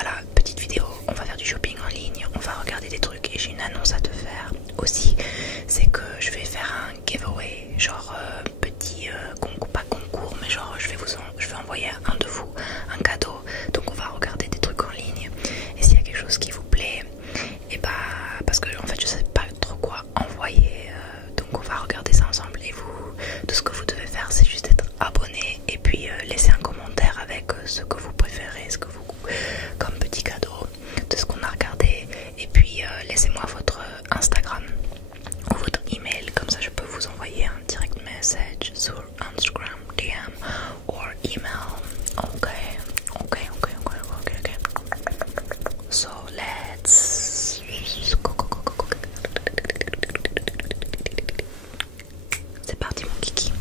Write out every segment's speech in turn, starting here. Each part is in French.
voilà, petite vidéo, on va faire du shopping en ligne, on va regarder des trucs et j'ai une annonce à te faire aussi, c'est que je vais faire un giveaway, genre petit concours, pas concours, mais genre je vais envoyer à un de vous un cadeau, donc on va regarder des trucs en ligne et s'il y a quelque chose qui vous plaît, et bah parce que en fait je sais pas trop quoi envoyer, donc on va regarder ça ensemble et vous, tout ce que vous devez faire c'est juste être abonné et puis laisser un commentaire avec ce que vous préférez, ce que vous comme petit cadeau de ce qu'on a regardé et puis laissez-moi votre Instagram ou votre email, comme ça je peux vous envoyer un direct message sur Instagram DM ou email. Ok. So let's go. C'est parti mon kiki.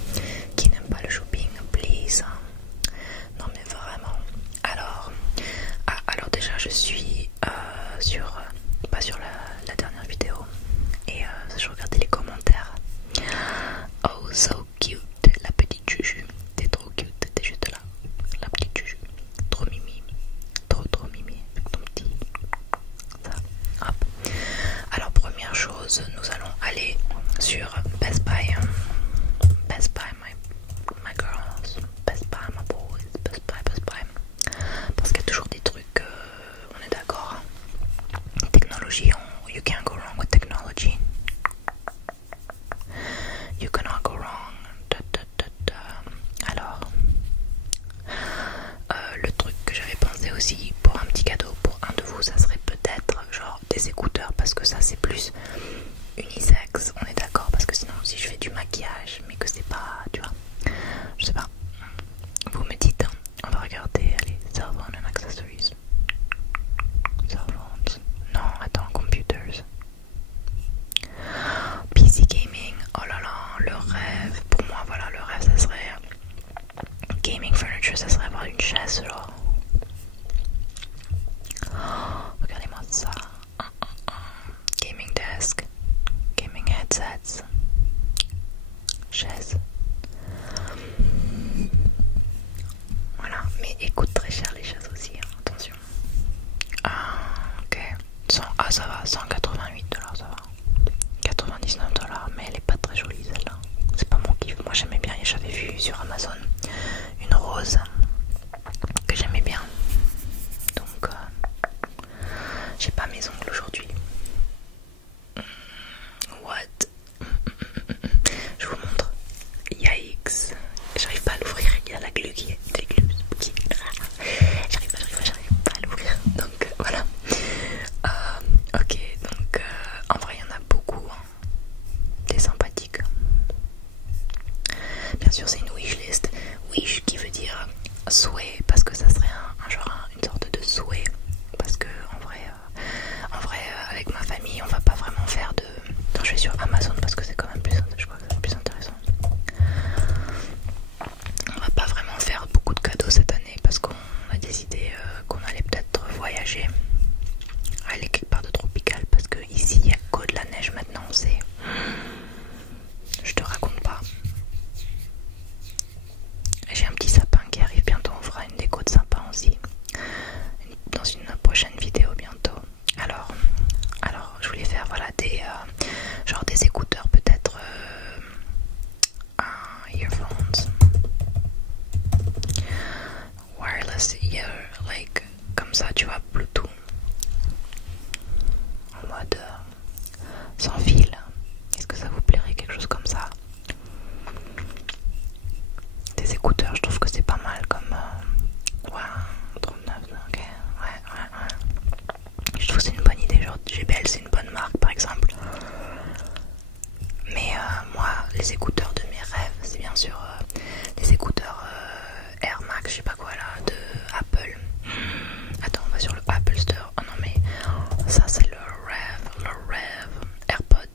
Qui n'aime pas le shopping, please. Non mais vraiment. Alors déjà je suis pas sur la dernière vidéo et je regardais les commentaires. Oh so cute, la petite Juju, t'es trop cute, t'es juste là, la petite Juju, trop mimi, trop mimi avec ton petit, ça, hop. Alors première chose, nous allons aller sur Best Buy my girls, Best Buy my boys, Best Buy, parce qu'il y a toujours des trucs, on est d'accord, technologie, you can't go wrong with technology, you cannot go wrong. Alors le truc que j'avais pensé aussi pour un petit cadeau pour un de vous, ça serait peut-être genre des écouteurs, parce que ça c'est plus unisex, on est d'accord, parce que sinon si je fais du maquillage mais que c'est pas, tu vois, je sais pas, vous me dites, hein. On va regarder, allez, cell phone and accessories, cell phones, non attends, computers, PC gaming, oh là là, le rêve, pour moi voilà, le rêve ça serait gaming furniture, ça serait avoir une chaise genre, regardez-moi ça, gaming desk, gaming headsets, chaise, voilà, mais ils coûtent très cher les chaises aussi, hein, attention. Ok, ça va, 188$, ça va, 99$, mais elle est pas très jolie celle-là, c'est pas mon kiff, moi j'aimais bien, j'avais vu sur Amazon une rose que j'aimais bien, donc j'ai pas mes ongles aujourd'hui. What? Je vous montre. Yikes. J'arrive pas à l'ouvrir. Il y a la glu qui est. J'arrive pas à l'ouvrir. Donc voilà. Ok, donc en vrai il y en a beaucoup. Hein. Des sympathiques. Bien sûr c'est une wish list. Wish qui veut dire souhait, parce que ça serait une sorte de souhait. Parce que en vrai avec ma famille on va pas vraiment faire de... Non, je vais sur Amazon parce que c'est quand même plus, je crois que c'est plus intéressant. On va pas vraiment faire beaucoup de cadeaux cette année parce qu'on a décidé qu'on allait peut-être voyager, aller quelque part de tropical, parce que ici il y a que de la neige maintenant, c'est... Je te raconte pas. J'ai un petit sapin qui arrive bientôt, on fera une déco de sapin aussi dans une prochaine vidéo bientôt. Alors je voulais faire voilà des genre des écouteurs, peut-être earphones, wireless ear, like comme ça tu vois, Bluetooth, en mode sans fil. Est-ce que ça vous plairait quelque chose comme ça? Des écouteurs, je trouve que c'est pas mal comme ouais, 39, ok, ouais. Je trouve que c'est une bonne idée, genre JBL c'est une bonne marque par exemple. Mais moi les écouteurs de mes rêves c'est bien sûr les écouteurs Air Max, je sais pas quoi là, de Apple. Attends, on va sur le Apple Store. Oh non mais ça c'est le rêve AirPod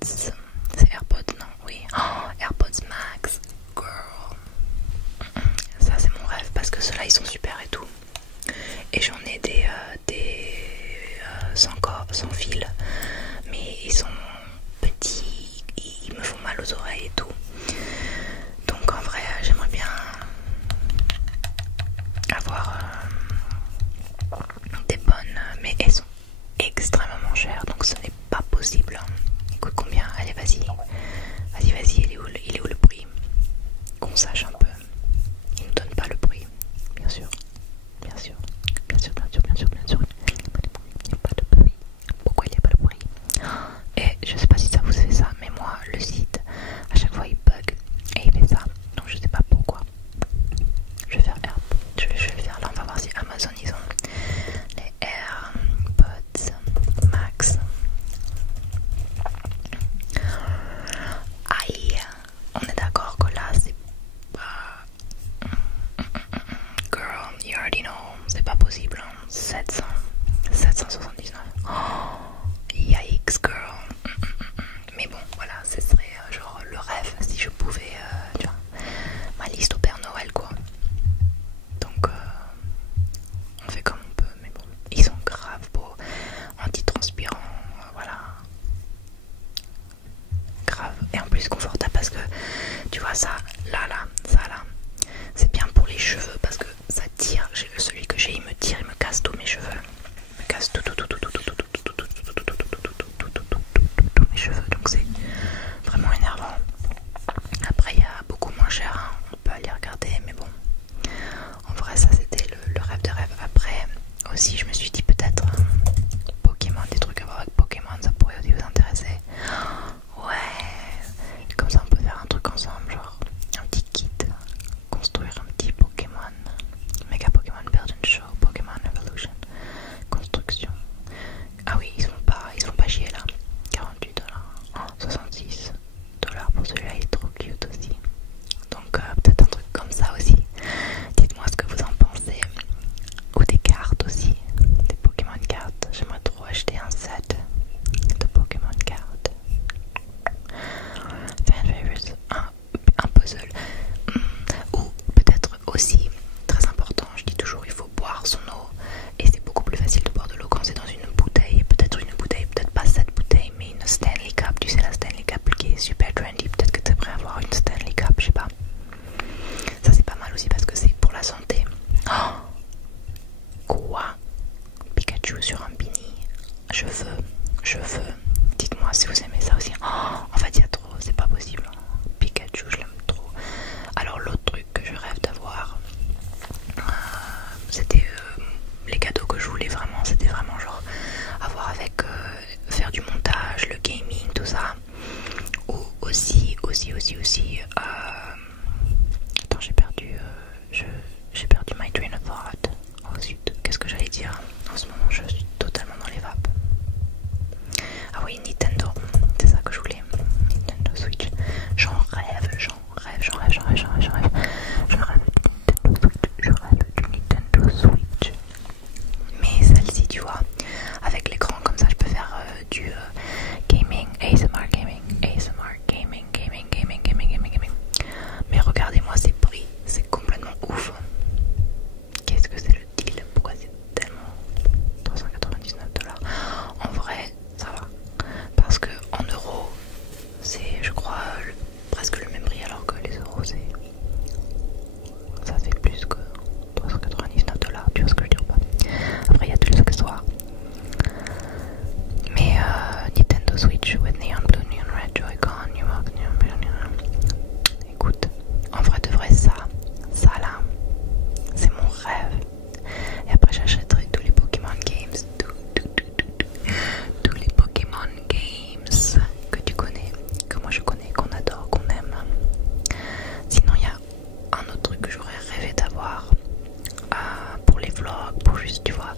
sur un beanie. Je veux. Dites-moi si vous aimez ça aussi. Oh, en fait, il y a trop, c'est pas possible. Pikachu, je l'aime trop. Alors, l'autre truc que je rêve d'avoir, c'était les cadeaux que je voulais vraiment. C'était vraiment genre avoir avec faire du montage, le gaming, tout ça. Ou aussi. Attends, j'ai perdu my train of thought. Oh zut, qu'est-ce que j'allais dire? En ce moment, je suis totalement dans les vapes. Ah oui, Nintendo, c'est ça que je voulais. Nintendo Switch. J'en rêve du Nintendo Switch. Mais celle-ci, tu vois, avec l'écran comme ça, je peux faire du gaming, ASMR gaming. Mais regardez-moi ces prix, c'est complètement ouf. Qu'est-ce que c'est le deal? Pourquoi c'est tellement 399$? En vrai, ça va. Parce que en euros, c'est, je crois, presque le même prix, alors que les euros, ça fait plus que 399$. Tu vois ce que je veux dire ou pas? Après, il y a tous les accessoires. Mais Nintendo Switch with Neon Blue, Neon Red, Joy-Con, écoute, en vrai de vrai, ça là, c'est mon rêve. Et après, j'achèterai tous les Pokémon Games, tous les Pokémon Games que tu connais, que moi je connais, qu'on adore, qu'on aime. Sinon, il y a un autre truc que j'aurais rêvé d'avoir pour les vlogs, pour juste, tu vois,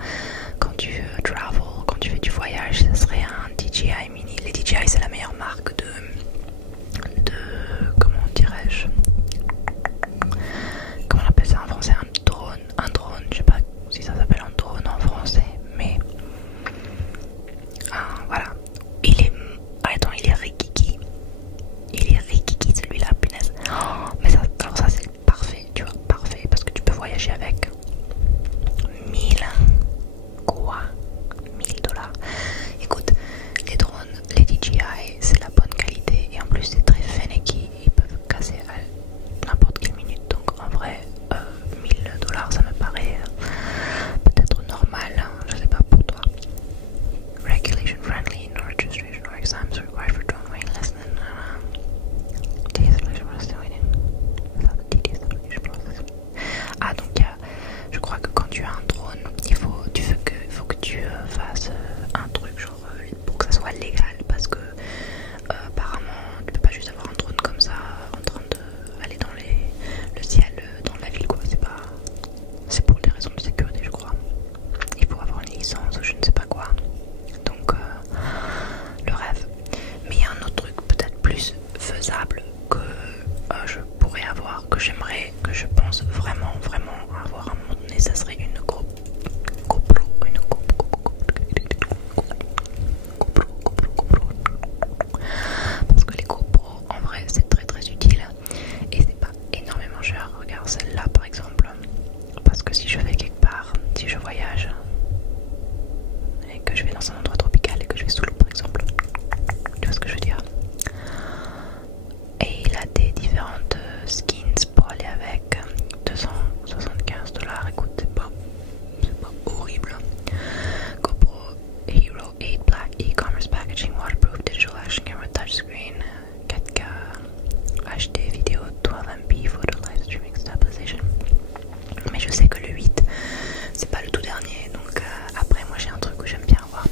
quand tu travel, quand tu fais du voyage, ça serait un DJI Mini. Les DJI, c'est la meilleure marque de comment dirais-je, comment on appelle ça en français, un drone, je sais pas si ça s'appelle un drone en français, mais voilà, il est rikiki, celui-là, punaise. Oh, mais ça, alors ça c'est parfait, tu vois, parfait, parce que tu peux voyager avec 1000 $. Écoute, les drones, les DJI, c'est la bonne qualité et en plus c'est très finicky, ils peuvent casser à n'importe quelle minute. Donc en vrai, 1000$, ça me paraît peut-être normal, hein, je sais pas pour toi. Regulation friendly, no registration or exams required for drone weighing less than Ah, donc je crois que quand tu as un drone, il faut que tu fasses un truc genre pour que ça soit légal, parce que apparemment tu peux pas juste avoir un drone comme ça en train d'aller dans le ciel dans la ville, quoi. C'est pour des raisons de sécurité, je crois. Il faut avoir une licence ou je ne sais pas quoi. Donc le rêve. Mais il y a un autre truc peut-être plus faisable que je pourrais avoir, que j'aimerais, que je pense vraiment avoir à un moment donné, ça serait une GoPro, parce que les GoPro en vrai c'est très très utile et c'est pas énormément cher. Regarde celle-là par exemple, parce que si je vais quelque part, si je voyage et que je vais dans un endroit tropical et que je vais sous l'eau par exemple, tu vois ce que je veux dire. Et il a des différentes skins pour aller avec. 275$, écoute, c'est pas horrible. GoPro Hero 8 Black e-commerce packaging, waterproof, digital action camera, touchscreen, 4K, HD vidéo, 12MP, photo live streaming stabilization. Mais je sais que le 8 c'est pas le tout dernier, donc après moi j'ai un truc où j'aime bien avoir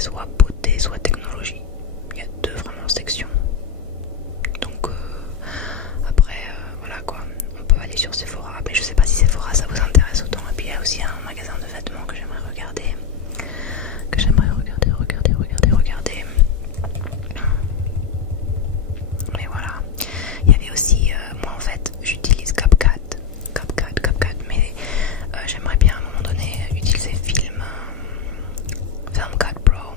soit beauté, soit technologie. Il y a deux vraiment sections. Donc après voilà quoi, on peut aller sur Sephora. Mais je sais pas si Sephora ça vous intéresse autant. Et puis il y a aussi un magasin de vêtements que j'aimerais regarder. Regarder. Mais voilà. Il y avait aussi, moi en fait j'utilise CapCut, mais j'aimerais bien à un moment donné utiliser Filmcut Pro.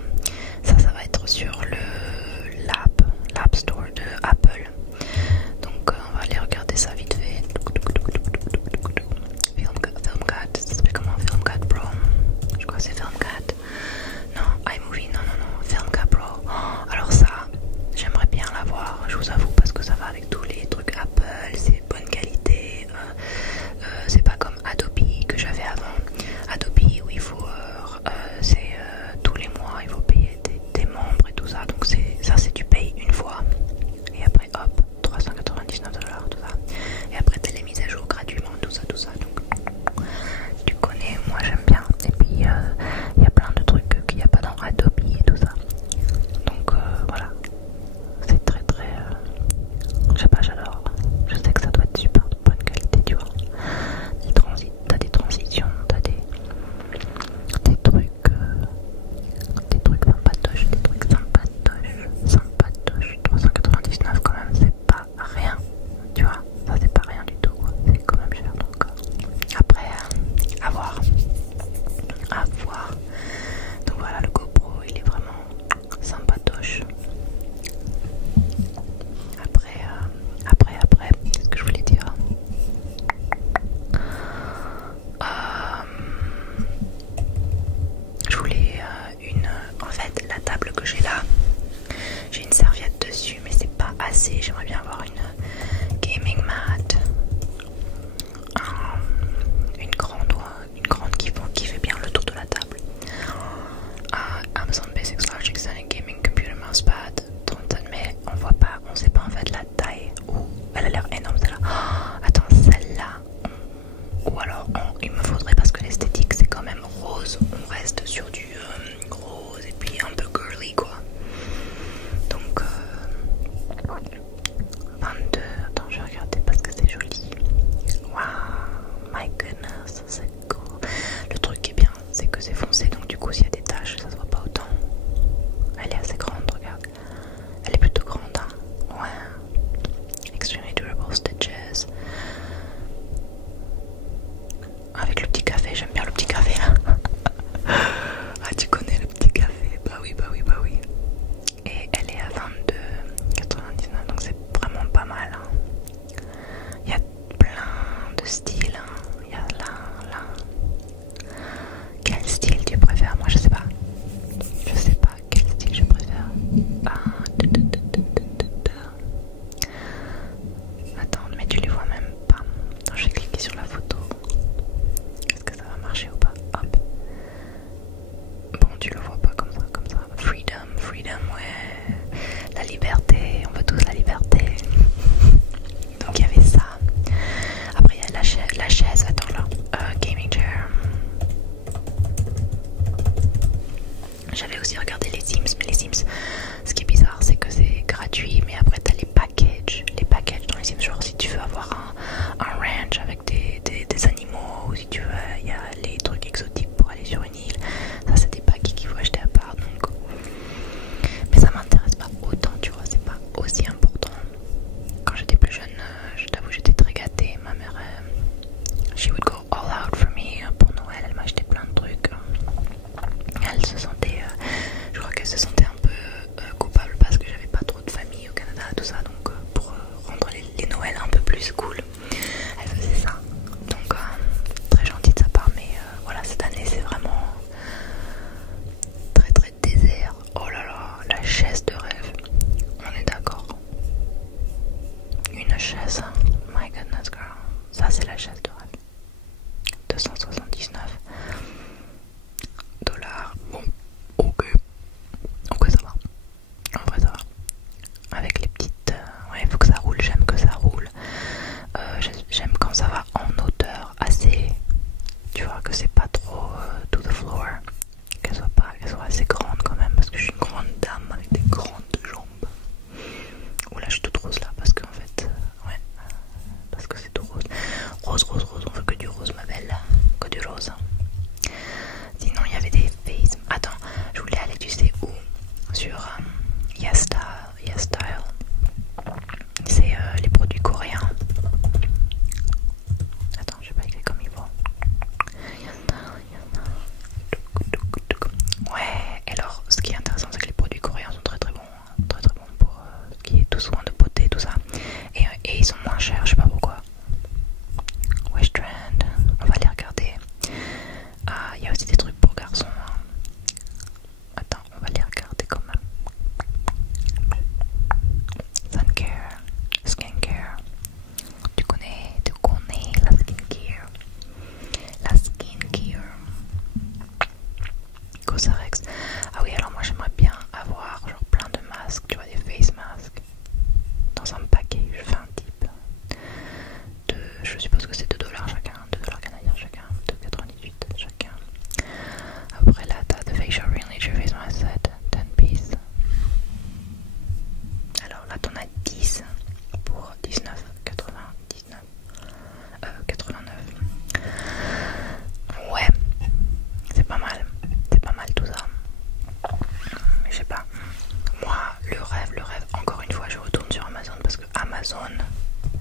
Cosrx. Ah oui, alors moi j'aimerais bien avoir genre plein de masques, tu vois, des face masks dans un paquet. Je fais un type de, je suppose que c'est 2 dollars chacun, 2 dollars canadiens chacun, 2,98 chacun. Après là t'as The Facial Real Nature Face Mask Set, 10 pieces. Alors là t'en as 10 pour 89. Ouais, c'est pas mal tout ça. Mais je sais pas. Moi, le rêve, encore une fois, je retourne sur Amazon parce que Amazon,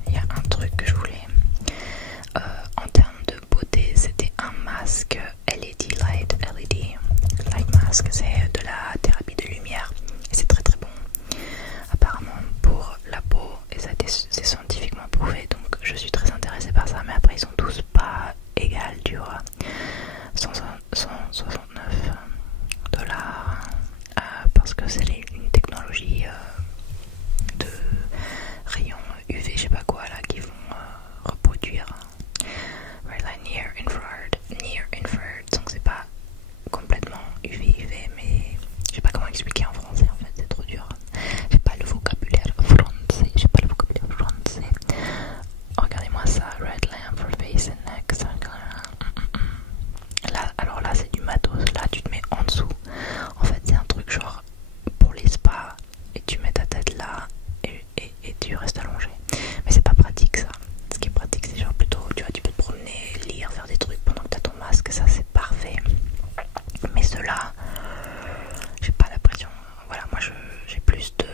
il y a un truc que je voulais. En termes de beauté, c'était un masque LED Light Mask. C'est de la thérapie de lumière et c'est très très bon. Apparemment pour la peau, et ça c'est scientifiquement prouvé, donc je suis très intéressée par ça. Mais après, ils sont tous pas égales, tu vois. 169 dollars parce que c'est une technologie de rayons UV, je sais pas quoi là, qui vont reproduire Red Light Near Infrared, donc c'est pas complètement UV, mais je sais pas comment expliquer en français en fait, c'est trop dur. J'ai pas le vocabulaire français. Regardez-moi ça, Red Lamp for Face and Neck. Là, alors là c'est du matos, là tu te mets en dessous. En fait c'est un truc genre pour les spas et tu mets ta tête là et tu restes allongé. Mais c'est pas pratique ça. Ce qui est pratique c'est genre plutôt, tu vois, tu peux te promener, lire, faire des trucs pendant que t'as ton masque, ça c'est parfait. Mais ceux-là, j'ai pas l'impression. Voilà, moi j'ai plus de.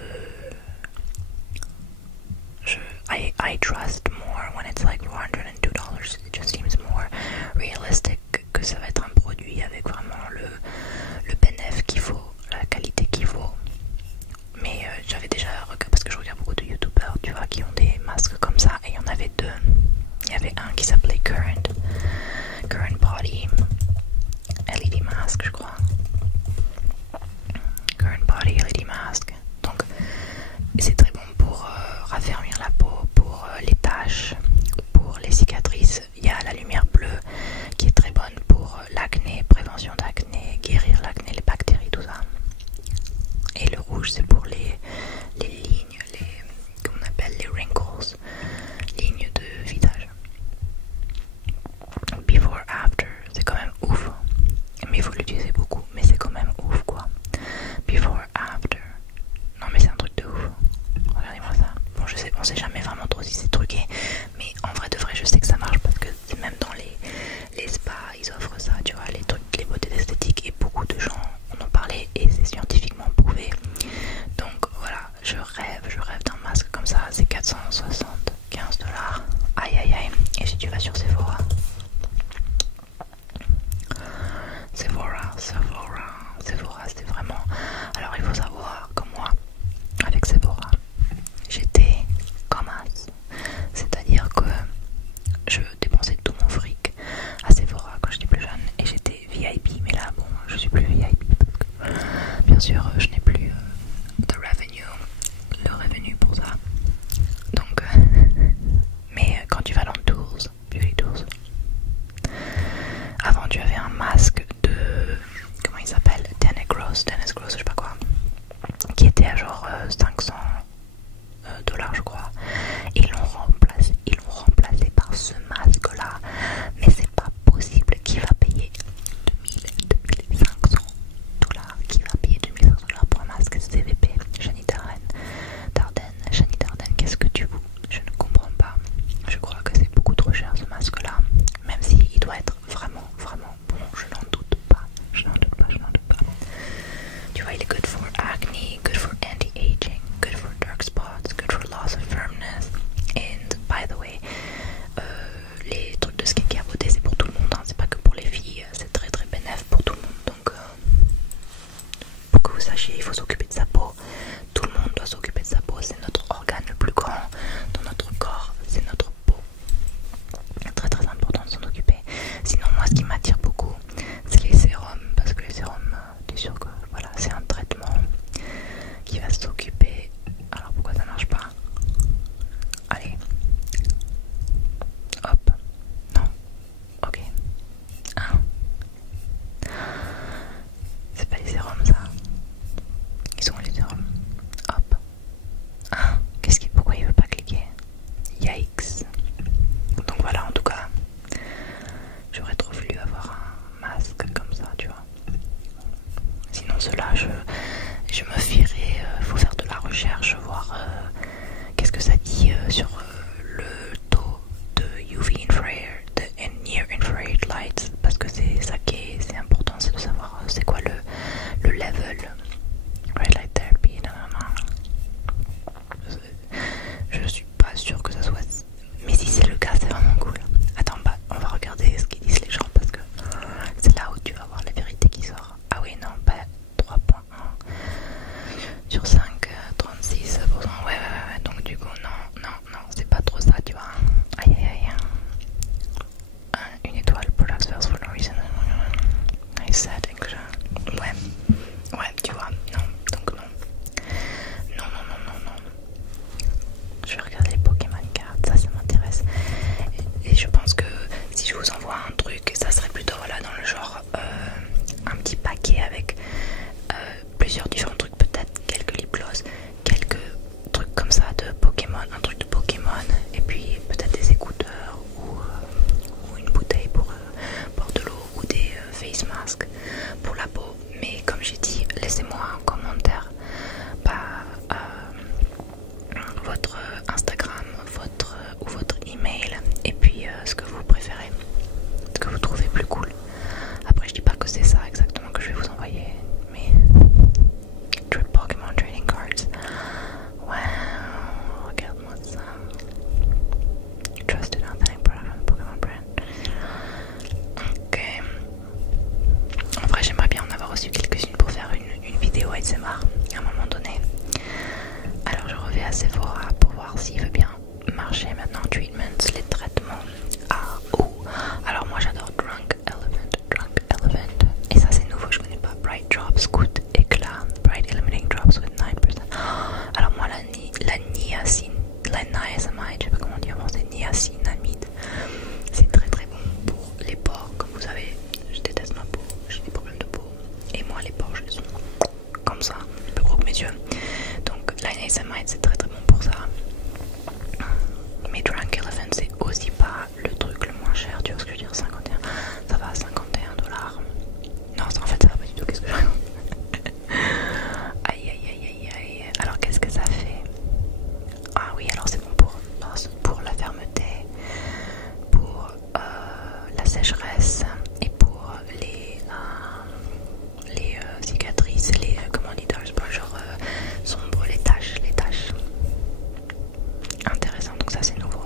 I trust more when it's like $402. It just seems more realistic que ça va être un produit avec vraiment le bénéfice qu'il faut, la qualité qu'il faut. Mais j'avais déjà regardé, parce que je regarde beaucoup de youtubeurs, tu vois, qui ont des masques comme ça, et il y en avait deux. Il y avait un qui s'appelait Current Body LED Mask, je crois. Current Body LED Mask. Donc c'est très bon pour raffermir la peau, pour les taches, pour les cicatrices. Il y a la lumière bleue qui est très bonne pour l'acné, prévention d'acné, guérir l'acné, les bactéries, tout ça. Et le rouge c'est pour les lignes, qu'on appelle les wrinkles, lignes de visage. Before after, c'est quand même ouf, mais il faut l'utiliser beaucoup, mais c'est quand même ouf quoi. Before after, non mais c'est un truc de ouf. Regardez-moi ça. Bon, je sais, on sait jamais vraiment trop si c'est truqué, mais en vrai de vrai je sais que ça marche parce que même dans les spas ils offrent ça, tu vois, les trucs, les beautés esthétiques, et beaucoup de gens en ont parlé et c'est scientifiquement prouvé. Donc voilà, je rêve d'un masque comme ça. C'est 475 dollars. Aïe aïe aïe. Et si tu vas sur Sephora, c'était vraiment. Alors il faut savoir que moi, avec Sephora, j'étais comme as. C'est-à-dire que je dépensais tout mon fric à Sephora quand j'étais plus jeune et j'étais VIP. Mais là, bon, je suis plus VIP parce que, bien sûr, je n'ai plus le revenu pour ça. Donc, mais quand tu vas dans Tools, Beauty Tools, avant tu avais un masque de, comment il s'appelle, Dennis my setting. Ouais, tu vois, non, donc non. Non. Je vais regarder les Pokémon cards, ça m'intéresse. Et je pense que si je vous envoie un truc, ça serait plutôt voilà, dans le genre un petit paquet avec plusieurs différents trucs, peut-être quelques lip gloss, quelques trucs comme ça de Pokémon, un truc de Pokémon, et puis peut-être des écouteurs ou une bouteille pour boire de l'eau ou des face masks pour la peau. Mais comme j'ai dit, laissez-moi un commentaire, votre Instagram, votre email, et puis ce que vous préférez, ce que vous trouvez plus cool. Après je dis pas que c'est ça exactement que je vais vous envoyer, mais Drip Pokémon Trading Cards. Wow, regarde-moi ça. Trusted Authentic Product on Pokémon Brand. Ok. En vrai j'aimerais bien en avoir reçu quelques-unes pour faire une vidéo ASMR à un moment donné. Alors je reviens à Sephora pour voir s'il veut bien marcher maintenant. Treatments, les traitements. Alors moi j'adore Drunk Elephant. Et ça c'est nouveau, je connais pas. Bright Drops, Scoot, Éclat, Bright Eliminating Drops with 9%. Alors moi la niacine, la niacinamide, je sais pas comment dire en français, niacinamide. C'est très très bon pour les pores. Comme vous savez, je déteste ma peau, j'ai des problèmes de peau. Et moi les pores je les ai comme ça, plus gros que mes yeux. Donc la niacinamide c'est très très bon pour ça. Mais Drunk Elephant c'est aussi pas le truc le moins cher, tu vois ce que je veux dire. 51, ça va à 51 $. Non, en fait ça va pas du tout, qu'est-ce que je raconte. Aïe. Alors qu'est-ce que ça fait? Ah oui, alors c'est bon pour la fermeté, pour la sécheresse et pour les cicatrices, les comment on dit, genre sombres, les taches. Intéressant, donc ça c'est nouveau.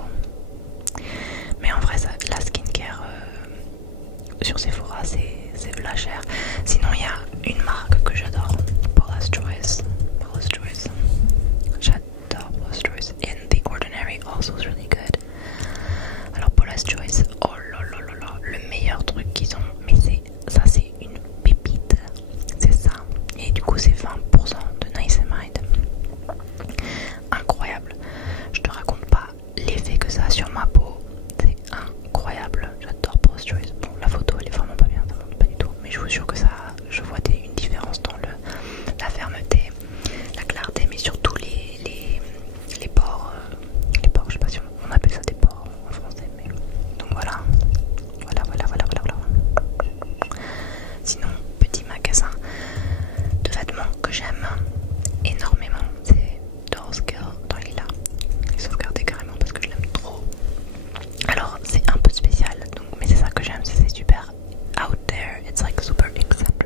Mais en vrai la skincare sur Sephora c'est la cher. Sinon il y a une marque que j'adore, Paula's Choice. J'adore Paula's Choice. And The Ordinary also is really good. Alors Paula's Choice, oh là, le meilleur truc qu'ils ont, mais c'est une pépite, c'est ça. Et du coup c'est 20% de niacinamide. Incroyable. Je te raconte pas l'effet que ça a sur ma peau, c'est incroyable. J'adore Paula's Choice. Bon, la photo elle est vraiment pas bien, ça montre pas du tout, mais je vous jure que ça, je vois une différence dans la fermeté, la clarté, mais surtout les pores. Les pores, je sais pas si on appelle ça des pores en français, mais donc voilà. Sinon, petit magasin de vêtements que j'aime énormément, c'est Dollskill dans Lila. Il est sauvegardé carrément parce que je l'aime trop. Alors c'est un peu spécial, donc, mais c'est ça que j'aime, c'est super out there, it's like super eccentric.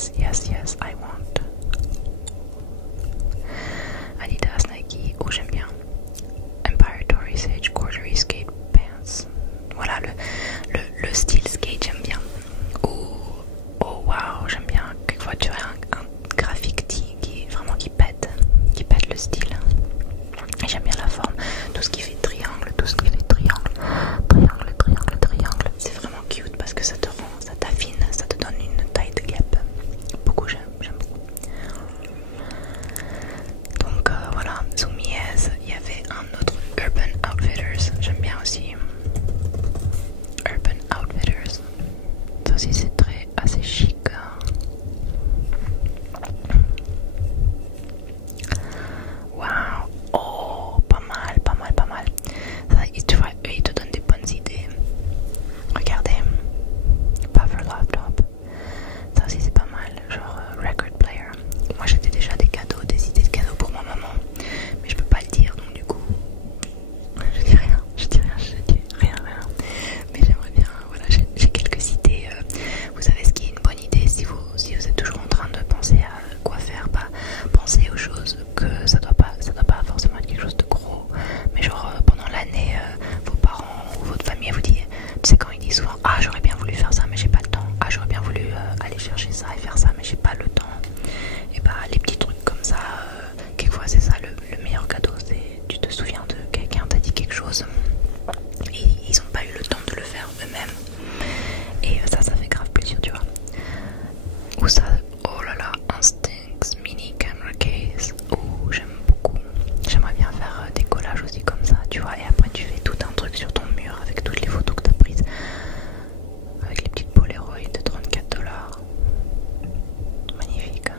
Yes, yes, yes, I want. Adidas, Nike, oh j'aime bien. Empire Tory Sage Corduroy Skate Pants. Voilà le style skate, j'aime bien. Oh wow, j'aime bien. Quelquefois tu as un graphique qui pète le style. Et j'aime bien la forme, tout ce qui fait triangle, c'est vraiment cute parce que ça te rend, ça t'affine, ça te donne une taille de gap. Beaucoup, j'aime beaucoup. Donc voilà, Zumiez, il y avait un autre Urban Outfitters, j'aime bien aussi. Urban Outfitters, ça aussi c'est assez chic. Waouh, oh pas mal. Ça, tu vois, eux ils te donnent des bonnes idées. Regardez, Puffer Laptop, ça aussi c'est pas mal, genre record player. Moi j'étais déjà des idées de cadeaux pour ma maman, mais je peux pas le dire donc du coup je dis rien. Mais j'aimerais bien, voilà, j'ai quelques idées. Vous savez ce qui est une bonne idée si vous êtes toujours en train de penser à quoi faire, bah pensez aux choses que ça doit pas forcément être quelque chose de gros, mais genre pendant l'année vos parents ou votre famille vous dit, tu sais quand ils disent souvent ah j'aurais bien voulu faire ça mais j'ai pas le temps, ah j'aurais bien voulu aller chercher ça et faire ça mais j'ai pas le temps, et bah les petits trucs comme ça, quelquefois c'est ça le meilleur cadeau, c'est tu te souviens de quelqu'un t'a dit quelque chose et ils ont pas eu le temps de le faire eux-mêmes, et ça fait grave plaisir, tu vois. Ou ça, oh là là, Instincts Mini Camera Case, oh j'aime beaucoup. J'aimerais bien faire des collages aussi comme ça, tu vois, et après tu fais tout un truc sur ton mur avec toutes les photos que tu as prises, avec les petites Polaroid de 34$. Magnifique,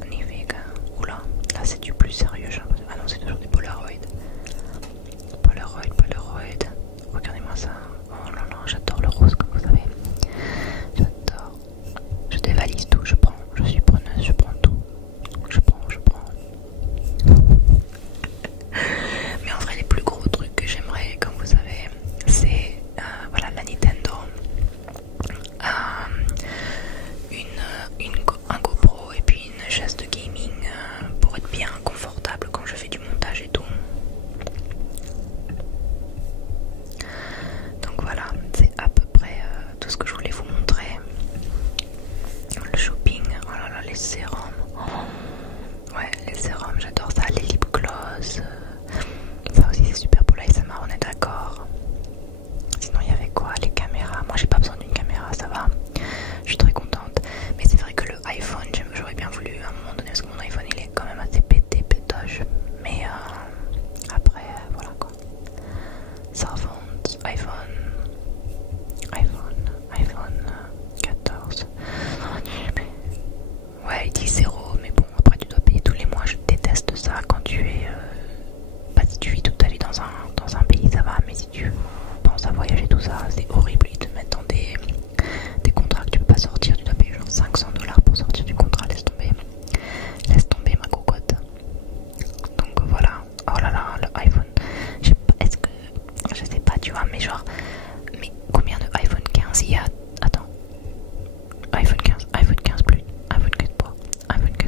magnifique. Oula, là c'est du plus sérieux, j'ai l'impression. Ah non, c'est toujours des Polaroid. Regardez-moi ça. Oh là là, j'adore le rose comme vous savez. J'adore. Je dévalise tout, je suis preneuse, je prends tout. Je prends. Mais en vrai, les plus gros trucs que j'aimerais, comme vous savez, c'est voilà, la Nintendo, un GoPro et puis une chaise de gaming pour être bien confortable quand je fais du montage et tout. Donc voilà, c'est à peu près tout ce que je voulais vous montrer. Le shopping, oh là là, les sérums. Ouais, les sérums, j'adore ça, les lip gloss. Ça aussi c'est super pour l'ASMR, on est d'accord. Sinon il y avait quoi? Les caméras. Moi j'ai pas besoin d'une caméra, ça va. Je suis très contente. Mais c'est vrai que le iPhone, j'aurais bien voulu à un moment donné, parce que mon iPhone il est quand même assez pétoche. Mais après, voilà quoi. Smartphones, iPhone 14. Ouais, il dit 0, mais bon, après tu dois payer tous les mois. Je déteste ça quand tu es. Bah, si tu vis toute ta vie dans un pays, ça va, mais si tu penses à voyager, tout ça, c'est horrible. Ils te mettent dans des contrats que tu peux pas sortir. Tu dois payer genre 500$ pour sortir du contrat. Laisse tomber ma cocotte. Donc voilà. Oh là là, le iPhone. Je sais pas, tu vois, mais genre. Mais combien de iPhone 15 il y a? Attends. iPhone 15 plus. iPhone 15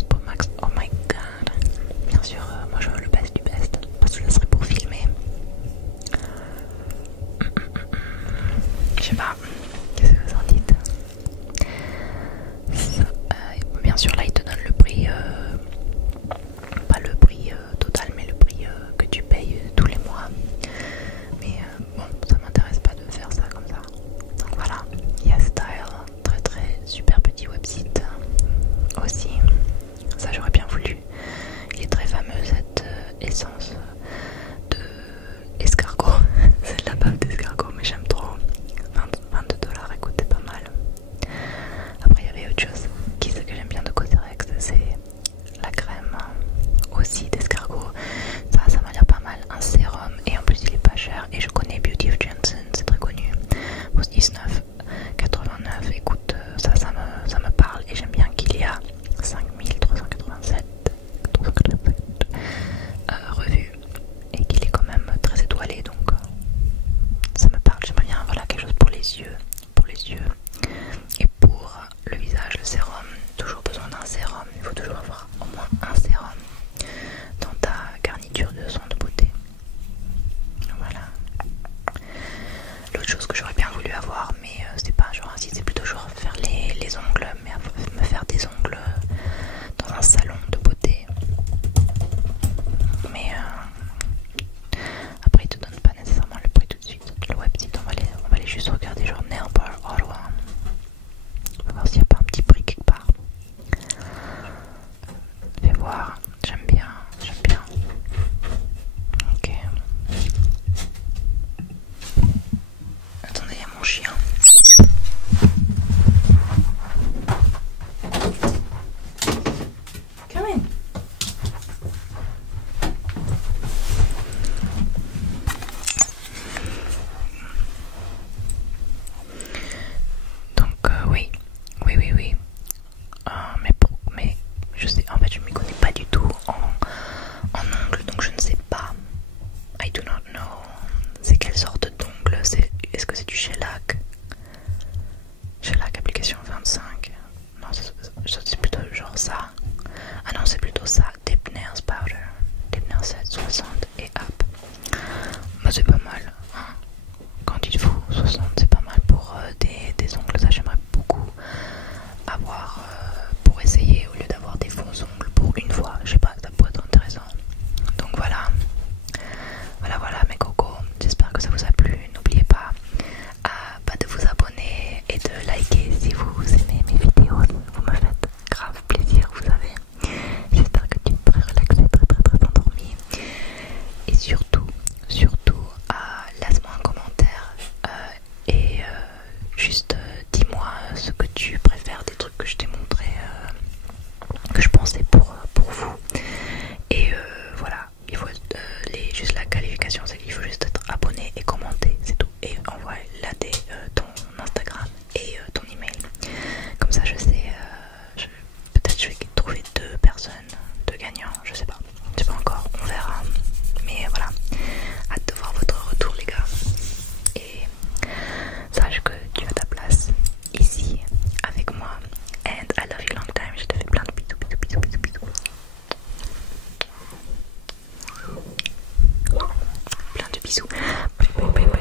bisous. Bye bye bye.